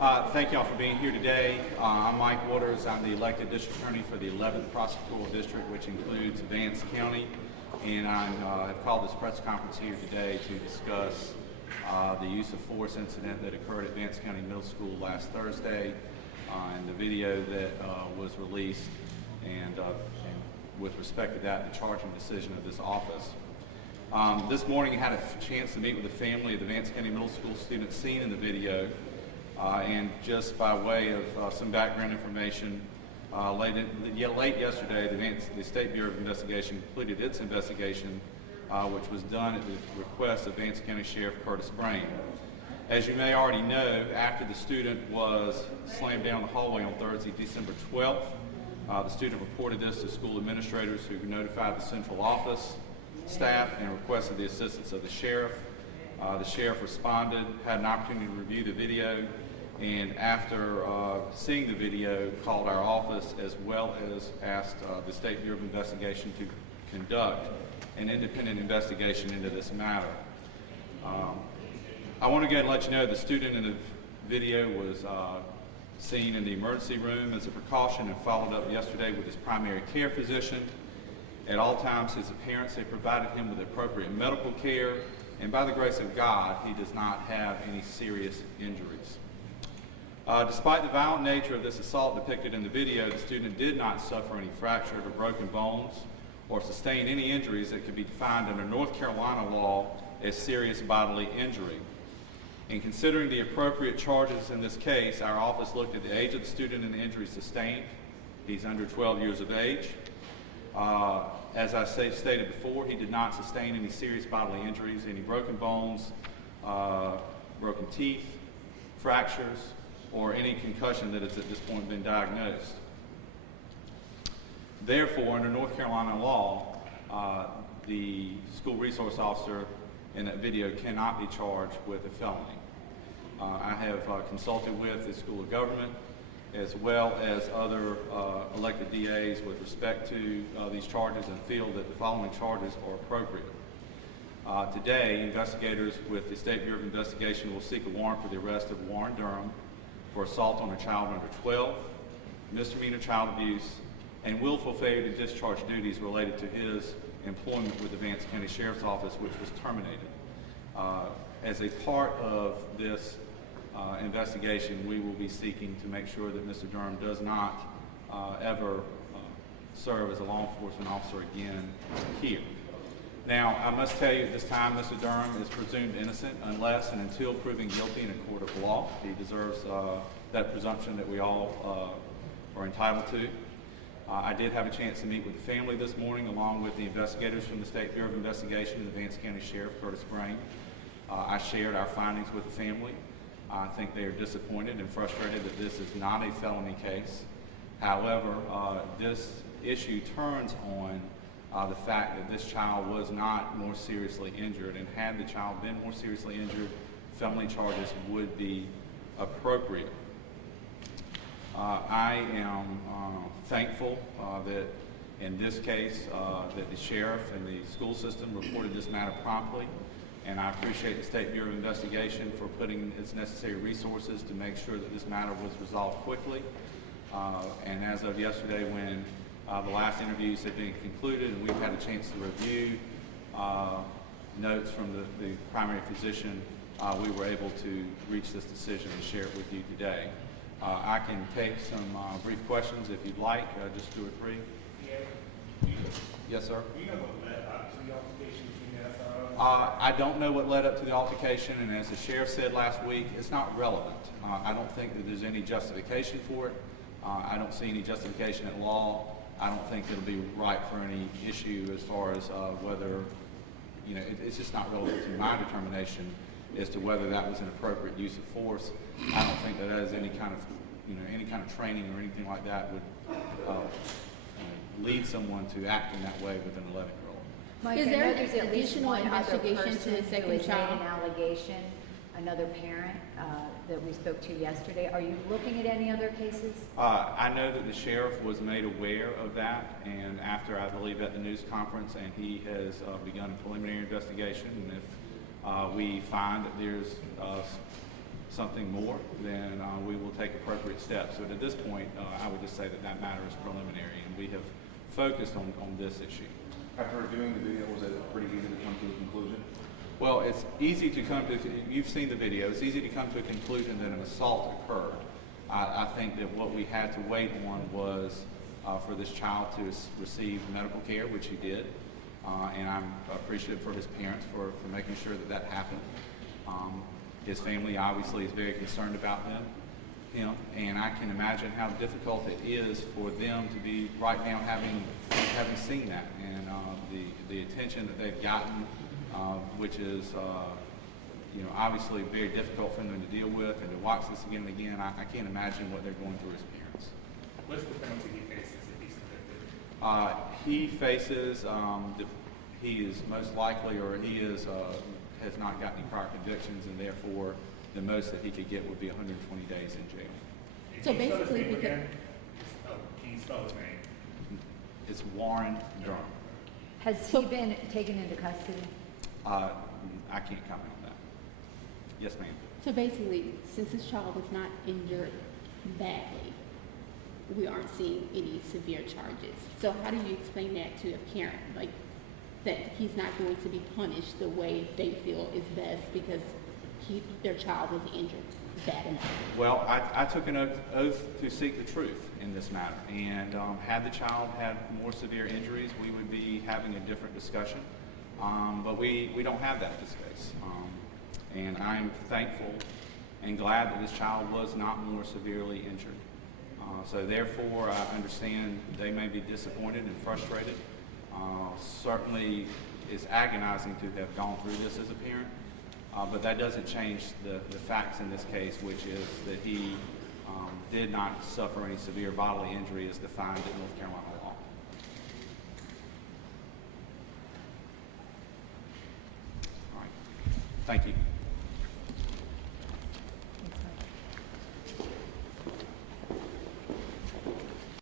Thank y'all for being here today. I'm Mike Waters. I'm the elected district attorney for the 11th prosecutorial district, which includes Vance County. And I have called this press conference here today to discuss the use of force incident that occurred at Vance County Middle School last Thursday, and the video that was released, and with respect to that, the charging decision of this office. This morning I had a chance to meet with the family of the Vance County Middle School student seen in the video. And just by way of some background information, late yesterday, the State Bureau of Investigation completed its investigation, which was done at the request of Vance County Sheriff Curtis Brain. As you may already know, after the student was slammed down the hallway on Thursday, December 12th, the student reported this to school administrators, who notified the central office staff and requested the assistance of the sheriff. The sheriff responded, had an opportunity to review the video, and after seeing the video, called our office as well as asked the State Bureau of Investigation to conduct an independent investigation into this matter. I want to go ahead and let you know the student in the video was seen in the emergency room as a precaution and followed up yesterday with his primary care physician. At all times, his parents have provided him with appropriate medical care, and by the grace of God, he does not have any serious injuries. Despite the violent nature of this assault depicted in the video, the student did not suffer any fractured or broken bones or sustain any injuries that could be defined under North Carolina law as serious bodily injury. In considering the appropriate charges in this case, our office looked at the age of the student and the injuries sustained. He's under 12 years of age. As I stated before, he did not sustain any serious bodily injuries, any broken bones, broken teeth, fractures, or any concussion that has at this point been diagnosed. Therefore, under North Carolina law, the school resource officer in that video cannot be charged with a felony. I have consulted with the School of Government as well as other elected DAs with respect to these charges, and feel that the following charges are appropriate. Today, investigators with the State Bureau of Investigation will seek a warrant for the arrest of Warren Durham for assault on a child under 12, misdemeanor child abuse, and willful failure to discharge duties related to his employment with the Vance County Sheriff's Office, which was terminated. As a part of this investigation, we will be seeking to make sure that Mr. Durham does not ever serve as a law enforcement officer again here. Now, I must tell you at this time, Mr. Durham is presumed innocent unless and until proven guilty in a court of law. He deserves that presumption that we all are entitled to. I did have a chance to meet with the family this morning, along with the investigators from the State Bureau of Investigation and the Vance County Sheriff, Curtis Brain. I shared our findings with the family. I think they are disappointed and frustrated that this is not a felony case. However, this issue turns on the fact that this child was not more seriously injured, and had the child been more seriously injured, felony charges would be appropriate. I am thankful that in this case that the sheriff and the school system reported this matter promptly, and I appreciate the State Bureau of Investigation for putting its necessary resources to make sure that this matter was resolved quickly. And as of yesterday, when the last interviews had been concluded and we've had a chance to review notes from the primary physician, we were able to reach this decision and share it with you today. I can take some brief questions if you'd like, just 2 or 3. Yes, sir? Do you know what led up to the altercation between the SRO? I don't know what led up to the altercation, and as the sheriff said last week, it's not relevant. I don't think that there's any justification for it. I don't see any justification at law. I don't think it'll be right for any issue as far as whether, it's just not relevant to my determination as to whether that was an appropriate use of force. I don't think that as any kind of training or anything like that would lead someone to act in that way with an 11-year-old. Mike, Is I there know an there's at least additional one other investigation to person the who second has made child? an allegation, another parent that we spoke to yesterday. Are you looking at any other cases? I know that the sheriff was made aware of that, and after, I believe, at the news conference, and he has begun a preliminary investigation. And if we find that there's something more, then we will take appropriate steps. But at this point, I would just say that that matter is preliminary, and we have focused on this issue. After reviewing the video, was it pretty easy to come to a conclusion? Well, it's easy to come to, you've seen the video, it's easy to come to a conclusion that an assault occurred. I think that what we had to wait on was for this child to receive medical care, which he did, and I'm appreciative for his parents for making sure that that happened. His family obviously is very concerned about him, and I can imagine how difficult it is for them to be right now having seen that, and the attention that they've gotten, which is obviously very difficult for them to deal with, and to watch this again and again. I can't imagine what they're going through as parents. What's the penalty he faces if he's convicted? He faces, he is most likely, or he is, has not got any prior convictions, and therefore the most that he could get would be 120 days in jail. So Can you spell his basically, name because- again? Can you spell his name? It's Warren Durham. Has he been taken into custody? I can't comment on that. Yes, ma'am. So basically, since this child was not injured badly, we aren't seeing any severe charges. So how do you explain that to a parent, like that he's not going to be punished the way they feel is best because their child was injured bad enough? Well, I took an oath to seek the truth in this matter, and had the child had more severe injuries, we would be having a different discussion. But we don't have that this case. And I'm thankful and glad that this child was not more severely injured. So therefore, I understand they may be disappointed and frustrated. Certainly, it's agonizing to have gone through this as a parent, but that doesn't change the facts in this case, which is that he did not suffer any severe bodily injury as defined in North Carolina law. All right. Thank you.